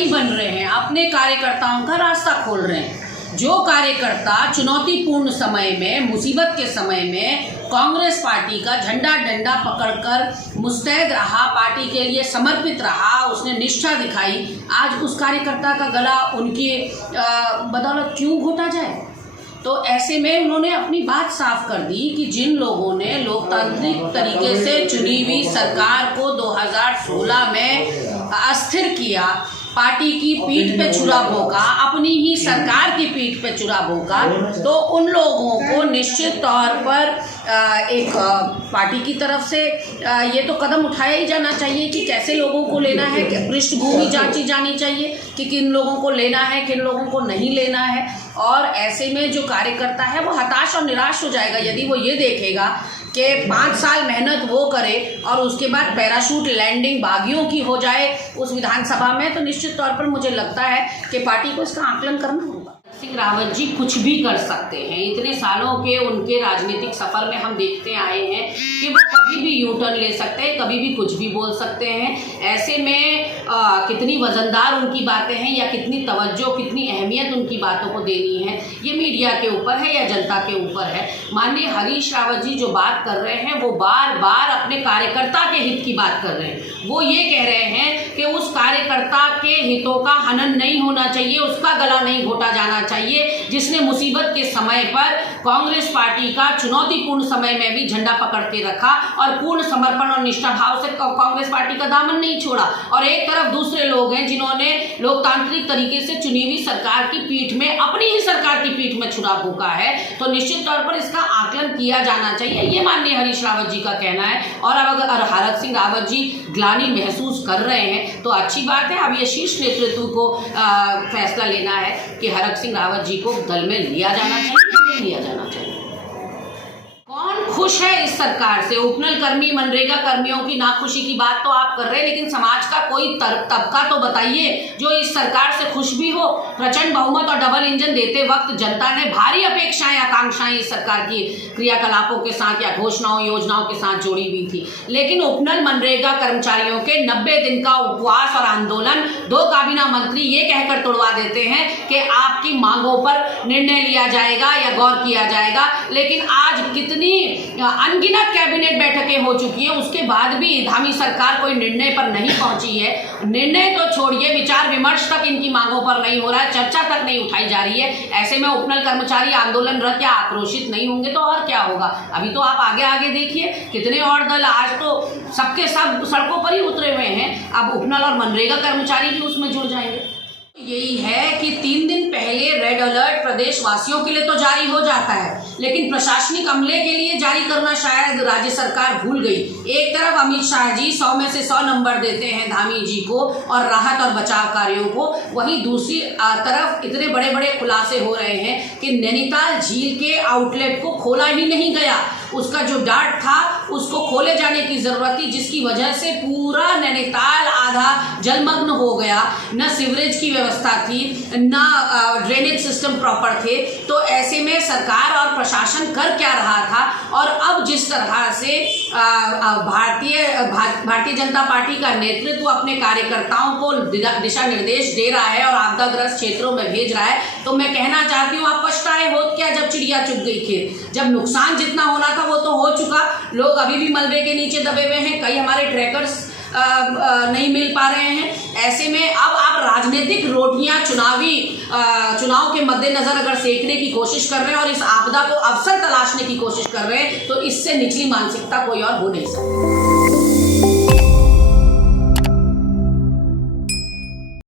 नहीं बन रहे हैं, अपने कार्यकर्ताओं का रास्ता खोल रहे हैं। जो कार्यकर्ता चुनौतीपूर्ण समय में, मुसीबत के समय में कांग्रेस पार्टी का झंडा डंडा पकड़कर मुस्तैद रहा, पार्टी के लिए समर्पित रहा, उसने निष्ठा दिखाई, आज उस कार्यकर्ता का गला उनकी बदौलत क्यों घोटा जाए? तो ऐसे में उन्होंने अपनी बात साफ कर दी कि जिन लोगों ने लोकतांत्रिक तरीके से चुनी हुई सरकार को 2016 में अस्थिर किया, पार्टी की पीठ पे छुरा भोंका, अपनी ही सरकार की पीठ पे छुरा भोंका, तो उन लोगों को निश्चित तौर पर एक पार्टी की तरफ से ये तो कदम उठाया ही जाना चाहिए कि कैसे लोगों को लेना है, पृष्ठभूमि जांची जानी चाहिए कि किन लोगों को लेना है, किन लोगों को नहीं लेना है। और ऐसे में जो कार्यकर्ता है वो हताश और निराश हो जाएगा यदि वो ये देखेगा कि 5 साल मेहनत वो करे और उसके बाद पैराशूट लैंडिंग बागियों की हो जाए उस विधानसभा में, तो निश्चित तौर पर मुझे लगता है कि पार्टी को इसका आकलन करना होगा। सिंह रावत जी कुछ भी कर सकते हैं। इतने सालों के उनके राजनीतिक सफर में हम देखते आए हैं कि वो कभी भी यू टर्न ले सकते हैं, कभी भी कुछ भी बोल सकते हैं। ऐसे में कितनी वजनदार उनकी बातें हैं या कितनी तवज्जो, कितनी अहमियत उनकी बातों को देनी है, ये मीडिया के ऊपर है या जनता के ऊपर है। माननीय हरीश रावत जी जो बात कर रहे हैं वो बार बार अपने कार्यकर्ता के हित की बात कर रहे हैं। वो ये कह रहे हैं कि उस कार्यकर्ता के हितों का हनन नहीं होना चाहिए, उसका गला नहीं घोटा जाना चाहिए, जिसने मुसीबत के समय पर कांग्रेस पार्टी का चुनौतीपूर्ण समय में भी झंडा पकड़ के रखा और पूर्ण समर्पण और निष्ठा भाव से कांग्रेस पार्टी का दामन नहीं छोड़ा। और एक तरफ दूसरे लोग हैं जिन्होंने लोकतांत्रिक तरीके से चुनी हुई सरकार की पीठ में, अपनी ही सरकार की पीठ में छुरा फूका है। तो निश्चित तौर पर इसका आकलन किया जाना चाहिए, ये माननीय हरीश रावत जी का कहना है। और अब अगर हरक सिंह रावत जी ग्लानि महसूस कर रहे हैं तो अच्छी बात है। अब ये शीर्ष नेतृत्व को फैसला लेना है कि हरक सिंह रावत जी को दल में लिया जाना चाहिए या नहीं लिया जाना चाहिए। कौन खुश है इस सरकार से? उपनल कर्मी, मनरेगा कर्मियों की नाखुशी की बात तो आप कर रहे हैं, लेकिन समाज का कोई तबका तो बताइए जो इस सरकार से खुश भी हो। प्रचंड बहुमत और डबल इंजन देते वक्त जनता ने भारी अपेक्षाएं, आकांक्षाएं इस सरकार की क्रियाकलापों के साथ या घोषणाओं, योजनाओं के साथ जोड़ी हुई थी। लेकिन उपनल मनरेगा कर्मचारियों के 90 दिन का उपवास और आंदोलन 2 काबीना मंत्री ये कहकर तोड़वा देते हैं कि आपकी मांगों पर निर्णय लिया जाएगा या गौर किया जाएगा। लेकिन आज कितनी अनगिनत कैबिनेट बैठकें हो चुकी हैं, उसके बाद भी धामी सरकार कोई निर्णय पर नहीं पहुंची है। निर्णय तो छोड़िए, विचार विमर्श तक इनकी मांगों पर नहीं हो रहा है, चर्चा तक नहीं उठाई जा रही है। ऐसे में उपनल कर्मचारी आंदोलनरत या आक्रोशित नहीं होंगे तो और क्या होगा? अभी तो आप आगे आगे देखिए कितने और दल आज तो सबके सब सड़कों पर ही उतरे हुए हैं। अब उपनल और मनरेगा कर्मचारी भी उसमें जुड़ जाएंगे। यही है कि 3 दिन पहले रेड अलर्ट प्रदेशवासियों के लिए तो जारी हो जाता है, लेकिन प्रशासनिक अमले के लिए जारी करना शायद राज्य सरकार भूल गई। एक तरफ अमित शाह जी 100 में से 100 नंबर देते हैं धामी जी को और राहत और बचाव कार्यों को, वहीं दूसरी तरफ इतने बड़े बड़े खुलासे हो रहे हैं कि नैनीताल झील के आउटलेट को खोला ही नहीं गया। उसका जो डार्ट था उसको खोले जाने की जरूरत थी, जिसकी वजह से पूरा नैनीताल आधा जलमग्न हो गया। न सीवरेज की व्यवस्था थी, न ड्रेनेज सिस्टम प्रॉपर थे। तो ऐसे में सरकार और प्रशासन कर क्या रहा था? और अब जिस तरह से भारतीय जनता पार्टी का नेतृत्व अपने कार्यकर्ताओं को दिशा निर्देश दे रहा है और आपदाग्रस्त क्षेत्रों में भेज रहा है, तो मैं कहना चाहती हूँ आप पछताए होत क्या जब चिड़िया चुग गई खेत। जब नुकसान जितना होना था वो तो हो चुका, लोग अभी भी मलबे के नीचे दबे हुए हैं, कई हमारे ट्रैकर्स नहीं मिल पा रहे हैं। ऐसे में अब आप राजनीतिक रोटियां चुनाव के मद्देनजर अगर सेकने की कोशिश कर रहे हैं और इस आपदा को अवसर तलाशने की कोशिश कर रहे हैं, तो इससे निचली मानसिकता कोई और हो नहीं सकती।